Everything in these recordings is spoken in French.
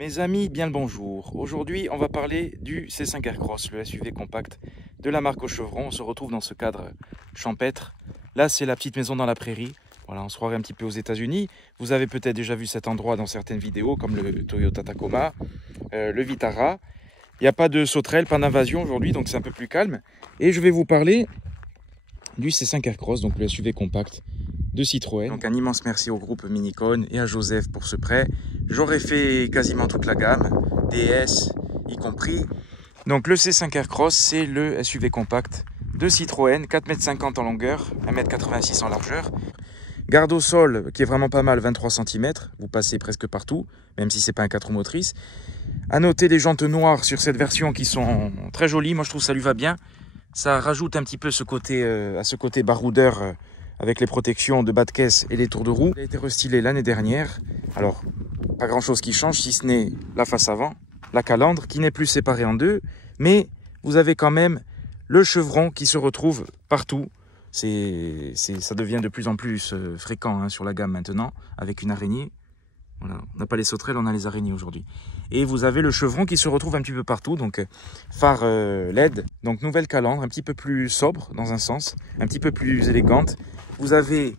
Mes amis, bien le bonjour. Aujourd'hui, on va parler du C5 Aircross, le SUV compact de la marque au chevron. On se retrouve dans ce cadre champêtre. Là, c'est la petite maison dans la prairie. Voilà, on se croirait un petit peu aux États-Unis. Vous avez peut-être déjà vu cet endroit dans certaines vidéos, comme le Toyota Tacoma, le Vitara. Il n'y a pas de sauterelles, pas d'invasion aujourd'hui, donc c'est un peu plus calme. Et je vais vous parler du C5 Aircross, donc le SUV compact de Citroën. Donc un immense merci au groupe Minicone et à Joseph pour ce prêt. J'aurais fait quasiment toute la gamme, DS y compris. Donc le C5 Aircross, c'est le SUV compact de Citroën, 4,50 m en longueur, 1,86 m en largeur. Garde au sol qui est vraiment pas mal, 23 cm, vous passez presque partout, même si c'est pas un 4 roues motrices. À noter des jantes noires sur cette version qui sont très jolies, moi je trouve que ça lui va bien. Ça rajoute un petit peu ce côté, à ce côté baroudeur avec les protections de bas de caisse et les tours de roue. Il a été restylé l'année dernière. Alors, pas grand chose qui change si ce n'est la face avant, la calandre qui n'est plus séparée en deux, mais vous avez quand même le chevron qui se retrouve partout. Ça devient de plus en plus fréquent sur la gamme maintenant, avec une araignée. Voilà. On n'a pas les sauterelles, on a les araignées aujourd'hui. Et vous avez le chevron qui se retrouve un petit peu partout, donc phare LED, donc nouvelle calandre, un petit peu plus sobre dans un sens, un petit peu plus élégante. Vous avez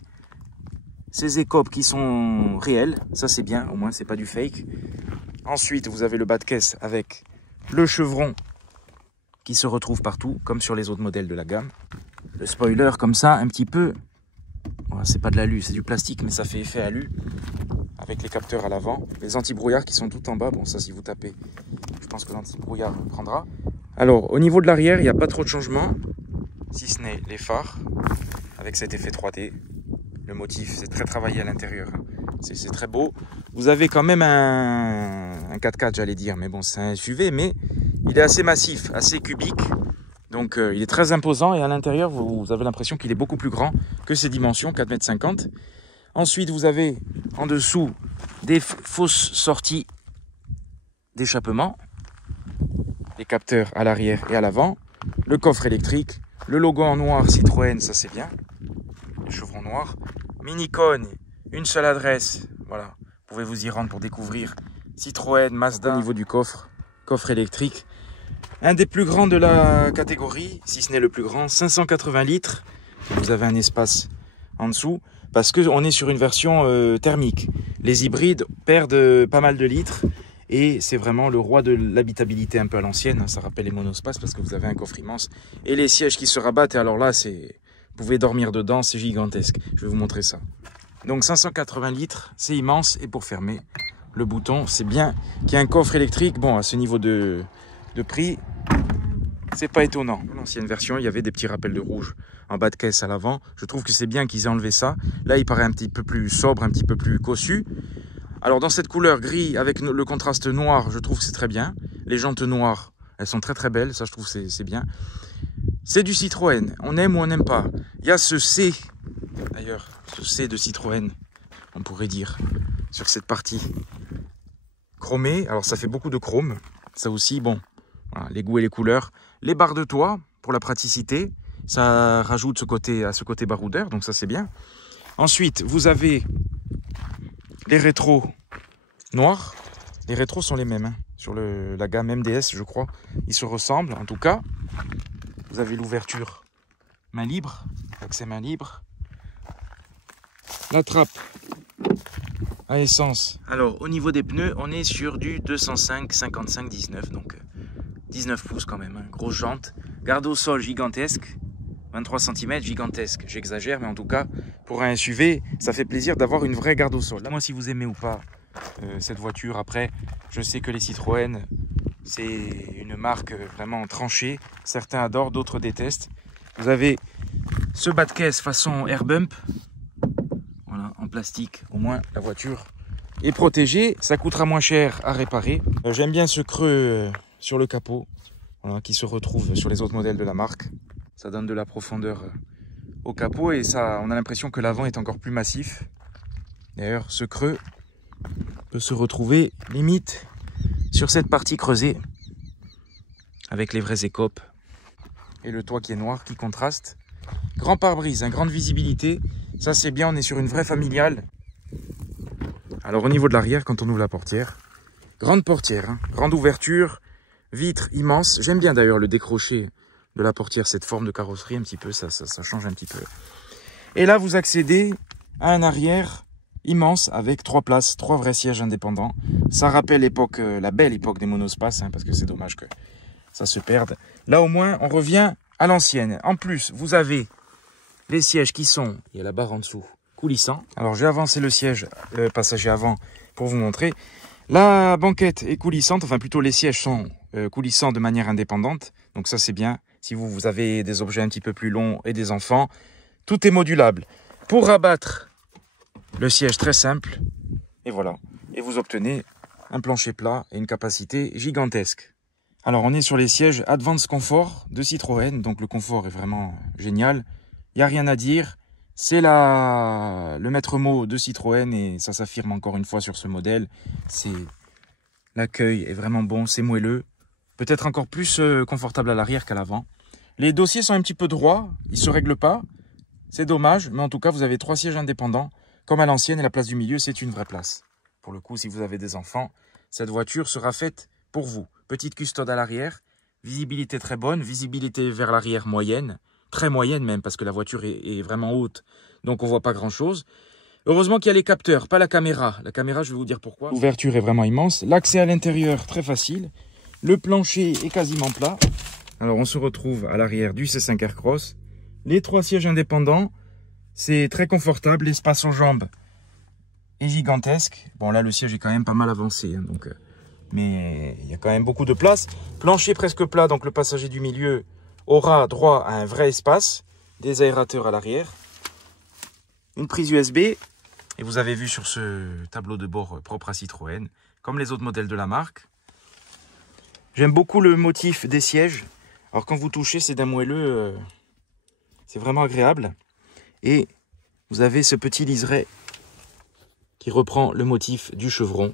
ces écopes qui sont réelles, ça c'est bien, au moins c'est pas du fake. Ensuite vous avez le bas de caisse avec le chevron qui se retrouve partout, comme sur les autres modèles de la gamme. Le spoiler comme ça, un petit peu, voilà, c'est pas de l'alu, c'est du plastique, mais ça fait effet alu. Avec les capteurs à l'avant, les anti-brouillards qui sont tout en bas, bon ça si vous tapez, je pense que l'anti-brouillard prendra. Alors au niveau de l'arrière, il n'y a pas trop de changement, si ce n'est les phares, avec cet effet 3D. Le motif, c'est très travaillé à l'intérieur, c'est très beau. Vous avez quand même un 4x4, j'allais dire, mais bon, c'est un SUV, mais il est assez massif, assez cubique. Donc il est très imposant et à l'intérieur, vous avez l'impression qu'il est beaucoup plus grand que ses dimensions, 4,50 m. Ensuite, vous avez en dessous des fausses sorties d'échappement, les capteurs à l'arrière et à l'avant, le coffre électrique, le logo en noir Citroën, ça c'est bien, le chevron noir, Minicone, une seule adresse, voilà, vous pouvez vous y rendre pour découvrir Citroën, Mazda. Au niveau du coffre électrique, un des plus grands de la catégorie, si ce n'est le plus grand, 580 litres, vous avez un espace en dessous, parce qu'on est sur une version thermique. Les hybrides perdent pas mal de litres, et c'est vraiment le roi de l'habitabilité un peu à l'ancienne, ça rappelle les monospaces, parce que vous avez un coffre immense, et les sièges qui se rabattent, et alors là, vous pouvez dormir dedans, c'est gigantesque, je vais vous montrer ça. Donc 580 litres, c'est immense, et pour fermer le bouton, c'est bien qu'il y ait un coffre électrique. Bon, à ce niveau de prix, c'est pas étonnant. Dans l'ancienne version, il y avait des petits rappels de rouge en bas de caisse à l'avant. Je trouve que c'est bien qu'ils aient enlevé ça. Là, il paraît un petit peu plus sobre, un petit peu plus cossu. Alors, dans cette couleur gris avec le contraste noir, je trouve que c'est très bien. Les jantes noires, elles sont très très belles. Ça, je trouve que c'est bien. C'est du Citroën. On aime ou on n'aime pas. Il y a ce C, d'ailleurs, ce C de Citroën, on pourrait dire, sur cette partie chromée. Alors, ça fait beaucoup de chrome. Ça aussi, bon, voilà, les goûts et les couleurs. Les barres de toit, pour la praticité, ça rajoute à ce côté baroudeur, donc ça c'est bien. Ensuite, vous avez les rétros noirs. Les rétros sont les mêmes, sur la gamme MDS, je crois. Ils se ressemblent, en tout cas. Vous avez l'ouverture main libre, accès main libre. La trappe à essence. Alors, au niveau des pneus, on est sur du 205, 55, 19, donc 19 pouces quand même, grosse jante. Garde au sol gigantesque, 23 cm gigantesque, j'exagère, mais en tout cas, pour un SUV, ça fait plaisir d'avoir une vraie garde au sol. Moi, si vous aimez ou pas cette voiture, après, je sais que les Citroën, c'est une marque vraiment tranchée. Certains adorent, d'autres détestent. Vous avez ce bas de caisse façon air bump, voilà, en plastique, au moins la voiture est protégée. Ça coûtera moins cher à réparer. J'aime bien ce creux sur le capot, voilà, qui se retrouve sur les autres modèles de la marque. Ça donne de la profondeur au capot et ça, on a l'impression que l'avant est encore plus massif. D'ailleurs, ce creux peut se retrouver limite sur cette partie creusée avec les vraies écopes et le toit qui est noir, qui contraste. Grand pare-brise, grande visibilité, ça c'est bien, on est sur une vraie familiale. Alors au niveau de l'arrière, quand on ouvre la portière, Grande portière, hein, grande ouverture, vitre immense. J'aime bien d'ailleurs le décroché de la portière, cette forme de carrosserie un petit peu, ça change un petit peu. Et là, vous accédez à un arrière immense avec 3 places, 3 vrais sièges indépendants. Ça rappelle l'époque, la belle époque des monospaces, hein, parce que c'est dommage que ça se perde. Là, au moins, on revient à l'ancienne. En plus, vous avez les sièges qui sont, il y a la barre en dessous, coulissants. Alors, j'ai avancé le siège passager avant pour vous montrer. La banquette est coulissante, enfin plutôt les sièges sont coulissants de manière indépendante. Donc ça, c'est bien. Si vous avez des objets un petit peu plus longs et des enfants, tout est modulable. Pour rabattre le siège, très simple. Et voilà. Et vous obtenez un plancher plat et une capacité gigantesque. Alors, on est sur les sièges Advance Comfort de Citroën. Donc, le confort est vraiment génial. Il n'y a rien à dire. C'est le maître mot de Citroën et ça s'affirme encore une fois sur ce modèle. L'accueil est vraiment bon, c'est moelleux. Peut-être encore plus confortable à l'arrière qu'à l'avant. Les dossiers sont un petit peu droits, ils ne se règlent pas. C'est dommage, mais en tout cas, vous avez 3 sièges indépendants. Comme à l'ancienne, et la place du milieu, c'est une vraie place. Pour le coup, si vous avez des enfants, cette voiture sera faite pour vous. Petite custode à l'arrière, visibilité très bonne, visibilité vers l'arrière moyenne, très moyenne même, parce que la voiture est vraiment haute, donc on ne voit pas grand-chose. Heureusement qu'il y a les capteurs, pas la caméra. La caméra, je vais vous dire pourquoi. L'ouverture est vraiment immense. L'accès à l'intérieur, très facile. Le plancher est quasiment plat. Alors, on se retrouve à l'arrière du C5 Aircross. Les 3 sièges indépendants, c'est très confortable. L'espace aux jambes est gigantesque. Bon, là, le siège est quand même pas mal avancé. Hein, donc, mais il y a quand même beaucoup de place. Plancher presque plat, donc le passager du milieu aura droit à un vrai espace. Des aérateurs à l'arrière. Une prise USB. Et vous avez vu sur ce tableau de bord propre à Citroën, comme les autres modèles de la marque. J'aime beaucoup le motif des sièges. Alors quand vous touchez, c'est d'un moelleux, c'est vraiment agréable. Et vous avez ce petit liseré qui reprend le motif du chevron.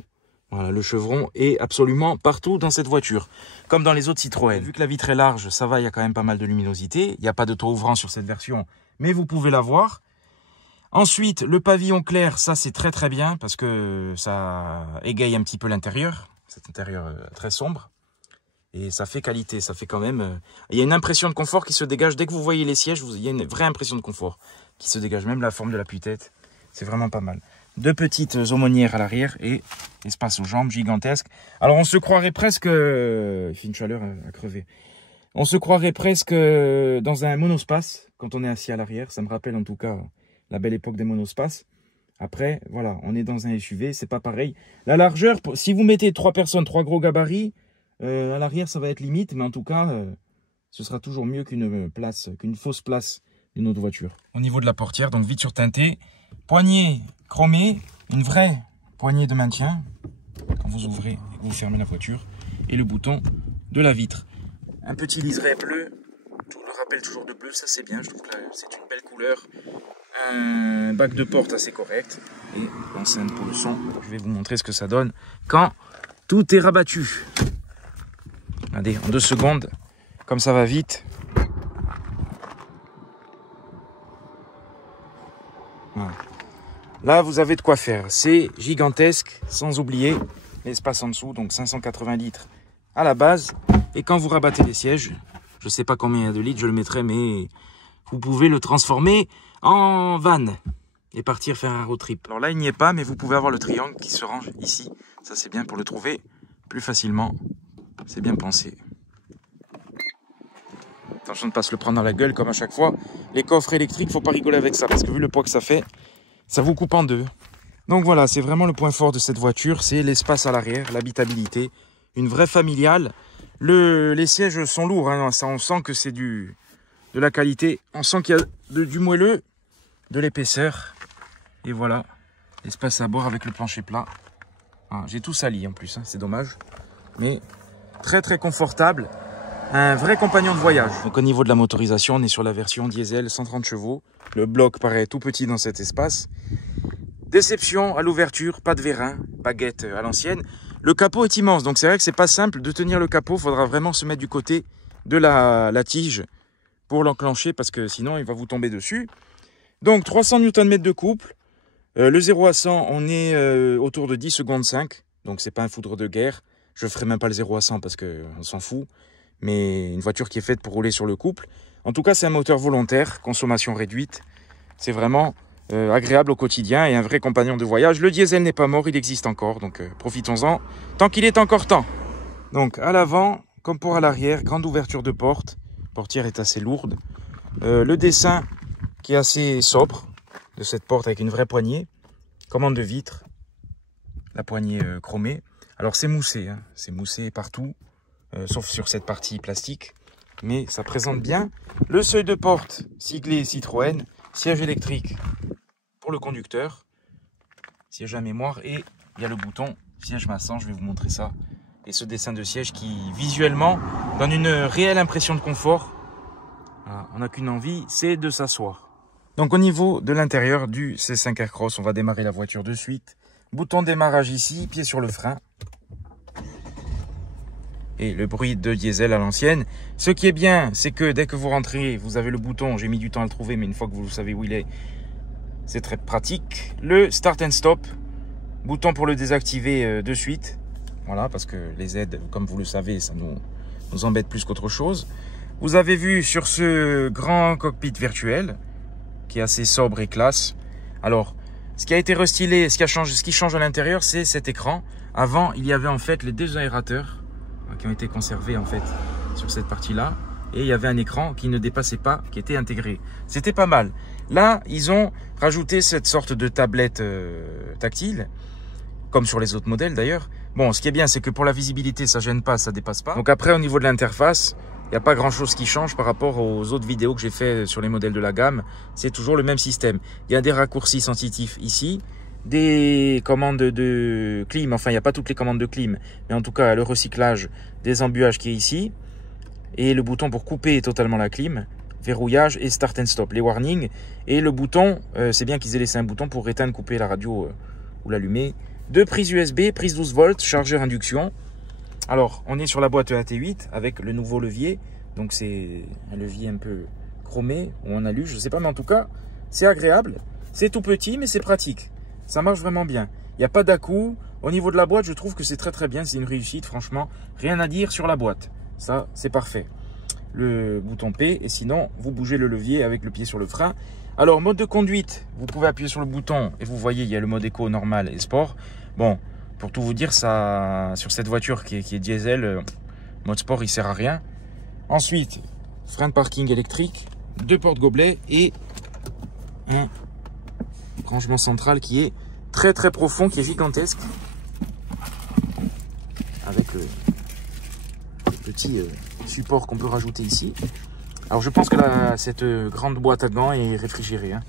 Voilà, le chevron est absolument partout dans cette voiture, comme dans les autres Citroën. Vu que la vitre est large, ça va, il y a quand même pas mal de luminosité. Il n'y a pas de toit ouvrant sur cette version, mais vous pouvez la voir. Ensuite, le pavillon clair, ça c'est très très bien parce que ça égaye un petit peu l'intérieur. Cet intérieur très sombre. Et ça fait qualité, ça fait quand même... il y a une impression de confort qui se dégage. Dès que vous voyez les sièges, il y a une vraie impression de confort qui se dégage. Même la forme de l'appui-tête, c'est vraiment pas mal. 2 petites aumônières à l'arrière et espace aux jambes gigantesque. Alors on se croirait presque... il fait une chaleur à crever. On se croirait presque dans un monospace quand on est assis à l'arrière. Ça me rappelle en tout cas... la belle époque des monospaces. Après, voilà, on est dans un SUV, c'est pas pareil. La largeur, si vous mettez 3 personnes, 3 gros gabarits, à l'arrière, ça va être limite, mais en tout cas, ce sera toujours mieux qu'une fausse place d'une autre voiture. Au niveau de la portière, donc vitre surteintée, poignée chromée, une vraie poignée de maintien, quand vous ouvrez et que vous fermez la voiture, et le bouton de la vitre. Un petit liseré bleu, je le rappelle toujours de bleu, ça c'est bien, je trouve que c'est une belle couleur. Un bac de porte assez correct et l'enceinte pour le son. Je vais vous montrer ce que ça donne quand tout est rabattu. Regardez, en 2 secondes, comme ça va vite. Voilà. Là, vous avez de quoi faire. C'est gigantesque, sans oublier l'espace en dessous, donc 580 litres à la base. Et quand vous rabattez les sièges, je ne sais pas combien il y a de litres, je le mettrai, mais vous pouvez le transformer en van et partir faire un road trip. Alors là, il n'y est pas, mais vous pouvez avoir le triangle qui se range ici. Ça, c'est bien pour le trouver plus facilement. C'est bien pensé. Attention de ne pas se le prendre dans la gueule comme à chaque fois. Les coffres électriques, faut pas rigoler avec ça parce que vu le poids que ça fait, ça vous coupe en 2. Donc voilà, c'est vraiment le point fort de cette voiture, c'est l'espace à l'arrière, l'habitabilité, une vraie familiale. Les sièges sont lourds, hein, ça, on sent que c'est de la qualité. On sent qu'il y a du moelleux, de l'épaisseur. Et voilà, l'espace à bord avec le plancher plat. Ah, j'ai tout sali en plus, hein, c'est dommage. Mais très très confortable. Un vrai compagnon de voyage. Donc au niveau de la motorisation, on est sur la version diesel 130 chevaux. Le bloc paraît tout petit dans cet espace. Déception à l'ouverture, pas de vérin, baguette à l'ancienne. Le capot est immense, donc c'est vrai que c'est pas simple de tenir le capot. Il faudra vraiment se mettre du côté de la tige pour l'enclencher parce que sinon il va vous tomber dessus. Donc 300 Nm de couple. Le 0 à 100, on est autour de 10 secondes 5. donc c'est pas un foudre de guerre. Je ferai même pas le 0 à 100 parce qu'on s'en fout. Mais une voiture qui est faite pour rouler sur le couple. En tout cas, c'est un moteur volontaire, consommation réduite. C'est vraiment agréable au quotidien et un vrai compagnon de voyage. Le diesel n'est pas mort, il existe encore, donc profitons-en tant qu'il est encore temps. Donc à l'avant, comme pour à l'arrière, grande ouverture de porte. La portière est assez lourde. Le dessin qui est assez sobre de cette porte avec une vraie poignée. Commande de vitre, la poignée chromée. Alors c'est moussé, hein, c'est moussé partout, sauf sur cette partie plastique. Mais ça présente bien. Le seuil de porte siglé Citroën, siège électrique pour le conducteur, siège à mémoire et il y a le bouton siège massant, je vais vous montrer ça. Et ce dessin de siège qui visuellement donne une réelle impression de confort. Voilà, on n'a qu'une envie, c'est de s'asseoir. Donc au niveau de l'intérieur du C5 Aircross, on va démarrer la voiture de suite. Bouton de démarrage ici, pied sur le frein. Et le bruit de diesel à l'ancienne. Ce qui est bien, c'est que dès que vous rentrez, vous avez le bouton. J'ai mis du temps à le trouver, mais une fois que vous savez où il est, c'est très pratique. Le Start and Stop. Bouton pour le désactiver de suite. Voilà, parce que les aides, comme vous le savez, ça nous embête plus qu'autre chose. Vous avez vu sur ce grand cockpit virtuel, qui est assez sobre et classe. Alors, ce qui a été restylé, ce qui change à l'intérieur, c'est cet écran. Avant, il y avait en fait les deux aérateurs qui ont été conservés en fait sur cette partie-là. Et il y avait un écran qui ne dépassait pas, qui était intégré. C'était pas mal. Là, ils ont rajouté cette sorte de tablette tactile, comme sur les autres modèles d'ailleurs. Bon, ce qui est bien, c'est que pour la visibilité, ça gêne pas, ça dépasse pas. Donc après, au niveau de l'interface, il n'y a pas grand-chose qui change par rapport aux autres vidéos que j'ai fait sur les modèles de la gamme. C'est toujours le même système. Il y a des raccourcis sensitifs ici, des commandes de clim. Enfin, il n'y a pas toutes les commandes de clim, mais en tout cas, le recyclage des embuages qui est ici. Et le bouton pour couper totalement la clim, verrouillage et start and stop, les warnings. Et le bouton, c'est bien qu'ils aient laissé un bouton pour éteindre, couper la radio ou l'allumer. Deux prises USB, prise 12 volts, chargeur induction. Alors, on est sur la boîte AT8 avec le nouveau levier. Donc, c'est un levier un peu chromé ou en alu, je ne sais pas. Mais en tout cas, c'est agréable. C'est tout petit, mais c'est pratique. Ça marche vraiment bien. Il n'y a pas d'à-coup. Au niveau de la boîte, je trouve que c'est très très bien. C'est une réussite, franchement. Rien à dire sur la boîte. Ça, c'est parfait. Le bouton P. Et sinon, vous bougez le levier avec le pied sur le frein. Alors, mode de conduite. Vous pouvez appuyer sur le bouton. Et vous voyez, il y a le mode éco normal et sport. Bon, pour tout vous dire, ça, sur cette voiture qui est diesel, mode sport, il sert à rien. Ensuite, frein de parking électrique, deux porte-gobelets et un rangement central qui est très très profond, qui est gigantesque. Avec le petit support qu'on peut rajouter ici. Alors je pense que cette grande boîte à gants est réfrigérée hein,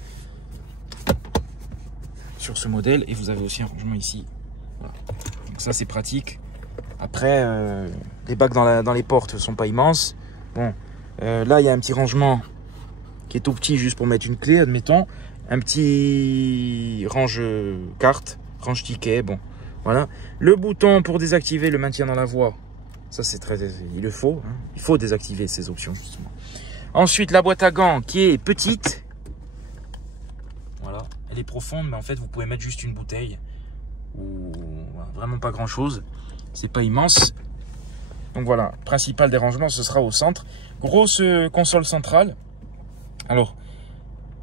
sur ce modèle. Et vous avez aussi un rangement ici. Voilà. Donc ça c'est pratique. Après les bacs dans les portes ne sont pas immenses. Bon, là il y a un petit rangement qui est tout petit juste pour mettre une clé, admettons. Un petit range carte, range ticket, bon, voilà. Le bouton pour désactiver le maintien dans la voie, ça c'est très, il le faut, hein. Il faut désactiver ces options justement. Ensuite la boîte à gants qui est petite, voilà, elle est profonde, mais en fait vous pouvez mettre juste une bouteille ou vraiment pas grand chose, c'est pas immense. Donc voilà, principal des rangements ce sera au centre. Grosse console centrale. Alors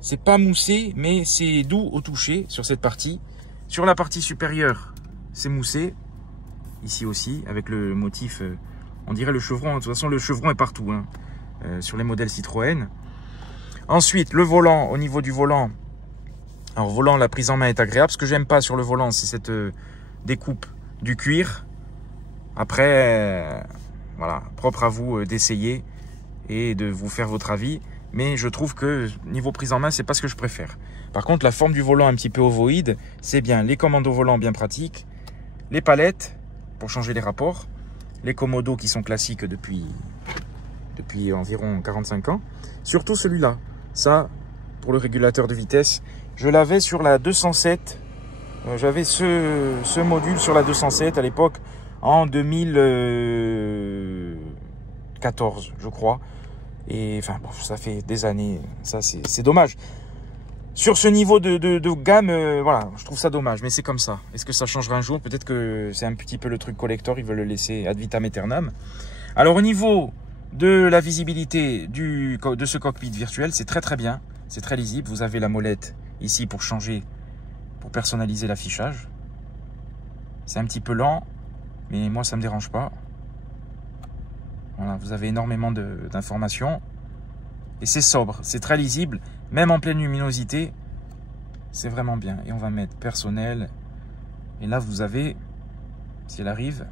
c'est pas moussé, mais c'est doux au toucher sur cette partie. Sur la partie supérieure, c'est moussé. Ici aussi, avec le motif, on dirait le chevron. De toute façon, le chevron est partout, hein, sur les modèles Citroën. Ensuite, le volant, au niveau du volant. Alors, volant, la prise en main est agréable. Ce que j'aime pas sur le volant, c'est cette découpe du cuir. Après, voilà, propre à vous d'essayer et de vous faire votre avis. Mais je trouve que niveau prise en main, c'est pas ce que je préfère. Par contre, la forme du volant un petit peu ovoïde, c'est bien. Les commandes au volant bien pratiques. Les palettes pour changer les rapports. Les commodos qui sont classiques depuis environ 45 ans. Surtout celui-là. Ça, pour le régulateur de vitesse, je l'avais sur la 207. J'avais ce module sur la 207 à l'époque en 2014, je crois. Et enfin, bon, ça fait des années, ça c'est dommage. Sur ce niveau de gamme, voilà, je trouve ça dommage, mais c'est comme ça. Est-ce que ça changera un jour? Peut-être que c'est un petit peu le truc collector, ils veulent le laisser ad vitam aeternam. Alors au niveau de la visibilité de ce cockpit virtuel, c'est très très bien, c'est très lisible. Vous avez la molette ici pour changer, pour personnaliser l'affichage. C'est un petit peu lent, mais moi ça me dérange pas. Voilà, vous avez énormément d'informations et c'est sobre, c'est très lisible. Même en pleine luminosité, c'est vraiment bien. Et on va mettre personnel. Et là, vous avez, si elle arrive,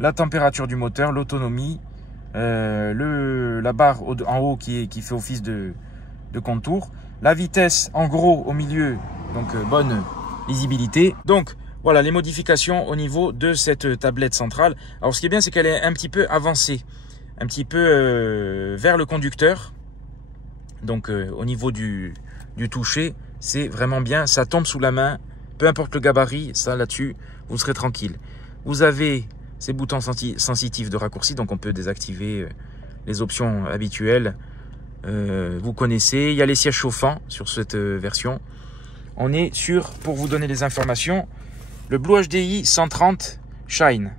la température du moteur, l'autonomie, la barre en haut qui fait office de contour, la vitesse en gros au milieu, donc bonne lisibilité. Donc voilà les modifications au niveau de cette tablette centrale. Alors ce qui est bien, c'est qu'elle est un petit peu avancée, un petit peu vers le conducteur. Donc au niveau du toucher, c'est vraiment bien, ça tombe sous la main, peu importe le gabarit, ça là-dessus, vous serez tranquille. Vous avez ces boutons sensitifs de raccourci, donc on peut désactiver les options habituelles. Vous connaissez, il y a les sièges chauffants sur cette version. On est sur, pour vous donner les informations, le Blue HDI 130 Shine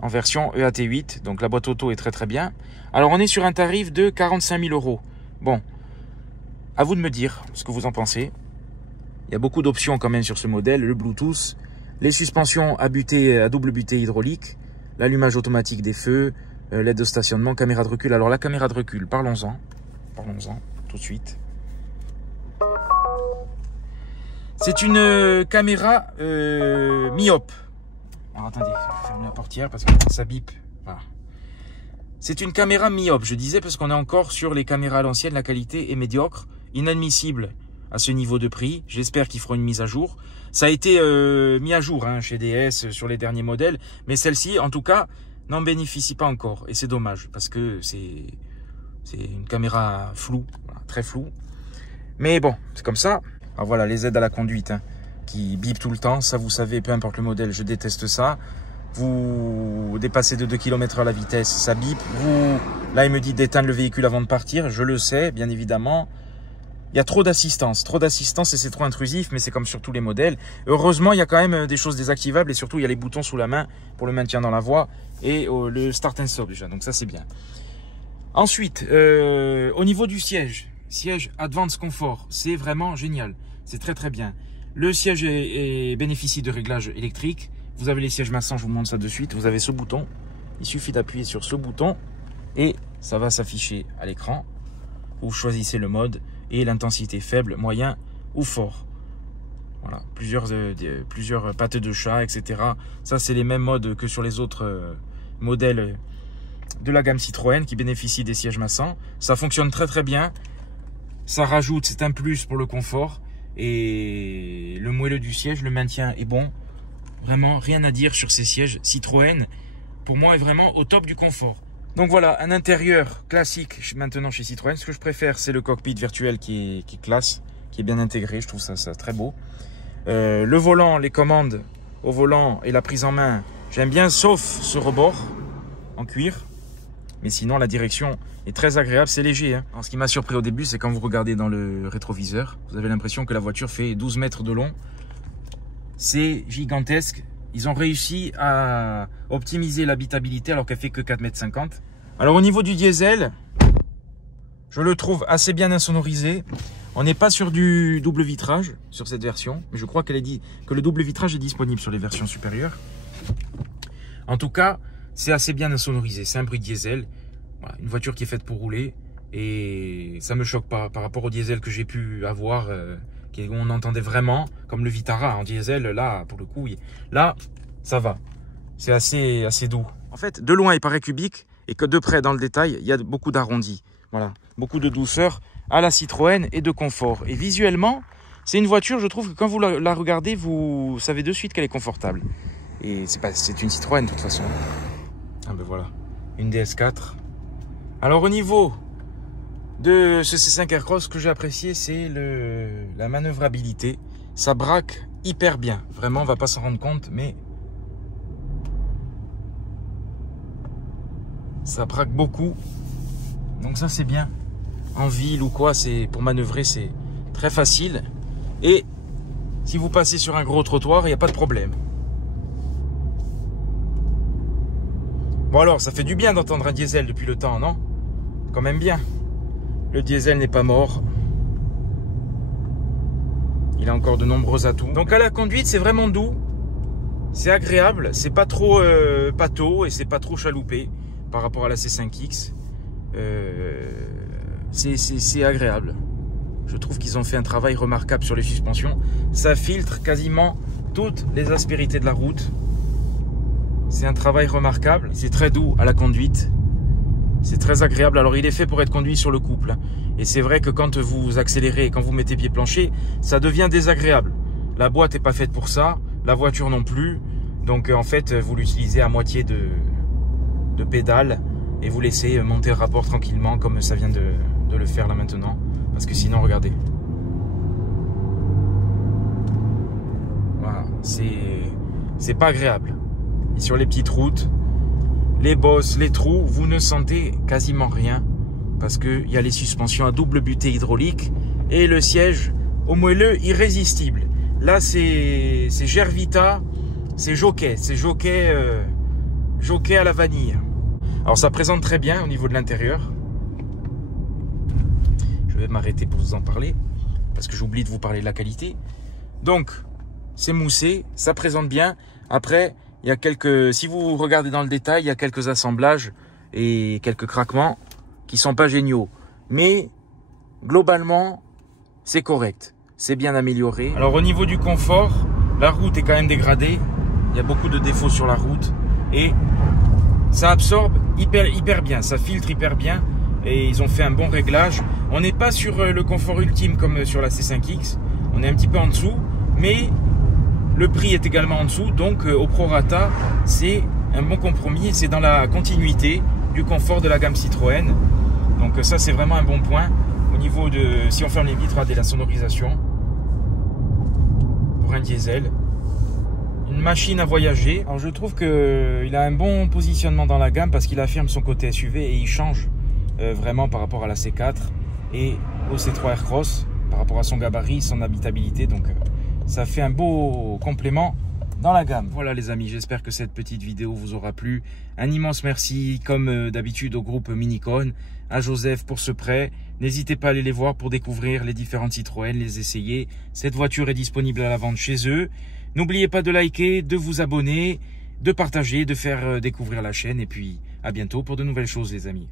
en version EAT8, donc la boîte auto est très très bien. Alors on est sur un tarif de 45 000 €. Bon, à vous de me dire ce que vous en pensez. Il y a beaucoup d'options quand même sur ce modèle. Le Bluetooth, les suspensions à double butée hydraulique, l'allumage automatique des feux, l'aide de stationnement, caméra de recul. Alors la caméra de recul, parlons-en tout de suite. C'est une caméra myope. Alors attendez, je ferme la portière parce que ça bip. Voilà. C'est une caméra myope, je disais, parce qu'on est encore sur les caméras à l'ancienne, la qualité est médiocre, inadmissible à ce niveau de prix. J'espère qu'ils feront une mise à jour. Ça a été mis à jour chez DS sur les derniers modèles, mais celle-ci, en tout cas, n'en bénéficie pas encore. Et c'est dommage, parce que c'est une caméra floue, voilà, très floue. Mais bon, c'est comme ça. Alors voilà, les aides à la conduite qui bipent tout le temps, ça vous savez, peu importe le modèle, je déteste ça. Vous dépassez de 2 km/h la vitesse, ça bip. Là, il me dit d'éteindre le véhicule avant de partir. Je le sais, bien évidemment. Il y a trop d'assistance et c'est trop intrusif, mais c'est comme sur tous les modèles. Heureusement, il y a quand même des choses désactivables et surtout, il y a les boutons sous la main pour le maintien dans la voie et le start and stop déjà. Donc ça, c'est bien. Ensuite, au niveau du siège Advanced Comfort, c'est vraiment génial. C'est très très bien. Le siège bénéficie de réglages électriques. Vous avez les sièges massants, je vous montre ça de suite. Vous avez ce bouton. Il suffit d'appuyer sur ce bouton et ça va s'afficher à l'écran. Vous choisissez le mode et l'intensité faible, moyen ou fort. Voilà, plusieurs pattes de chat, etc. Ça, c'est les mêmes modes que sur les autres modèles de la gamme Citroën qui bénéficient des sièges massants. Ça fonctionne très très bien. Ça rajoute, c'est un plus pour le confort. Et le moelleux du siège, le maintien est bon. Vraiment, rien à dire sur ces sièges. Citroën, pour moi, est vraiment au top du confort. Donc voilà, un intérieur classique maintenant chez Citroën. Ce que je préfère, c'est le cockpit virtuel qui est classe, qui est bien intégré. Je trouve ça très beau. Le volant, les commandes au volant et la prise en main, j'aime bien, sauf ce rebord en cuir. Mais sinon, la direction est très agréable, c'est léger. Alors, ce qui m'a surpris au début, c'est quand vous regardez dans le rétroviseur, vous avez l'impression que la voiture fait 12 mètres de long. C'est gigantesque. Ils ont réussi à optimiser l'habitabilité alors qu'elle fait que 4,50 m. Alors au niveau du diesel, je le trouve assez bien insonorisé. On n'est pas sur du double vitrage sur cette version, mais je crois qu'elle est dit que le double vitrage est disponible sur les versions supérieures. En tout cas, c'est assez bien insonorisé. C'est un bruit diesel. Voilà, une voiture qui est faite pour rouler et ça me choque pas par rapport au diesel que j'ai pu avoir. On entendait vraiment comme le Vitara en diesel. Là, pour le coup, là, ça va. C'est assez doux. En fait, de loin, il paraît cubique et que de près, dans le détail, il y a beaucoup d'arrondis. Voilà, beaucoup de douceur à la Citroën et de confort. Et visuellement, c'est une voiture, je trouve que quand vous la regardez, vous savez de suite qu'elle est confortable. Et c'est une Citroën de toute façon. Ah ben voilà, une DS4. Alors au niveau de ce C5 Aircross, ce que j'ai apprécié, c'est la manœuvrabilité. Ça braque hyper bien. Vraiment, on va pas s'en rendre compte, mais ça braque beaucoup. Donc ça, c'est bien. En ville ou quoi, pour manœuvrer, c'est très facile. Et si vous passez sur un gros trottoir, il n'y a pas de problème. Bon alors, ça fait du bien d'entendre un diesel depuis le temps, non? Quand même bien. Le diesel n'est pas mort. Il a encore de nombreux atouts. Donc à la conduite, c'est vraiment doux. C'est agréable. C'est pas trop pâteau et c'est pas trop chaloupé par rapport à la C5X. C'est agréable. Je trouve qu'ils ont fait un travail remarquable sur les suspensions. Ça filtre quasiment toutes les aspérités de la route. C'est un travail remarquable. C'est très doux à la conduite. C'est très agréable. Alors il est fait pour être conduit sur le couple. Et c'est vrai que quand vous accélérez et quand vous mettez pied plancher, ça devient désagréable. La boîte n'est pas faite pour ça. La voiture non plus. Donc en fait, vous l'utilisez à moitié de pédale. Et vous laissez monter le rapport tranquillement comme ça vient de le faire là maintenant. Parce que sinon, regardez. Voilà, c'est pas agréable. Et sur les petites routes, les bosses, les trous, vous ne sentez quasiment rien. Parce qu'il y a les suspensions à double butée hydraulique et le siège au moelleux irrésistible. Là, c'est Gervita, c'est Jockey. C'est Jockey à la vanille. Alors, ça présente très bien au niveau de l'intérieur. Je vais m'arrêter pour vous en parler, parce que j'oublie de vous parler de la qualité. Donc, c'est moussé, ça présente bien. Après, il y a si vous regardez dans le détail, il y a quelques assemblages et quelques craquements qui sont pas géniaux. Mais, globalement, c'est correct. C'est bien amélioré. Alors, au niveau du confort, la route est quand même dégradée. Il y a beaucoup de défauts sur la route. Et ça absorbe hyper bien. Ça filtre hyper bien. Et ils ont fait un bon réglage. On n'est pas sur le confort ultime comme sur la C5X. On est un petit peu en dessous. Mais le prix est également en dessous. Donc au prorata, c'est un bon compromis. C'est dans la continuité du confort de la gamme Citroën. Donc ça, c'est vraiment un bon point. Au niveau de... Si on ferme les vitres, regardez la sonorisation. Pour un diesel. Une machine à voyager. Alors je trouve qu'il a un bon positionnement dans la gamme parce qu'il affirme son côté SUV et il change vraiment par rapport à la C4 et au C3 Aircross par rapport à son gabarit, son habitabilité. Donc ça fait un beau complément dans la gamme. Voilà les amis, j'espère que cette petite vidéo vous aura plu. Un immense merci comme d'habitude au groupe Minicone, à Joseph pour ce prêt. N'hésitez pas à aller les voir pour découvrir les différentes Citroën, les essayer. Cette voiture est disponible à la vente chez eux. N'oubliez pas de liker, de vous abonner, de partager, de faire découvrir la chaîne. Et puis à bientôt pour de nouvelles choses les amis.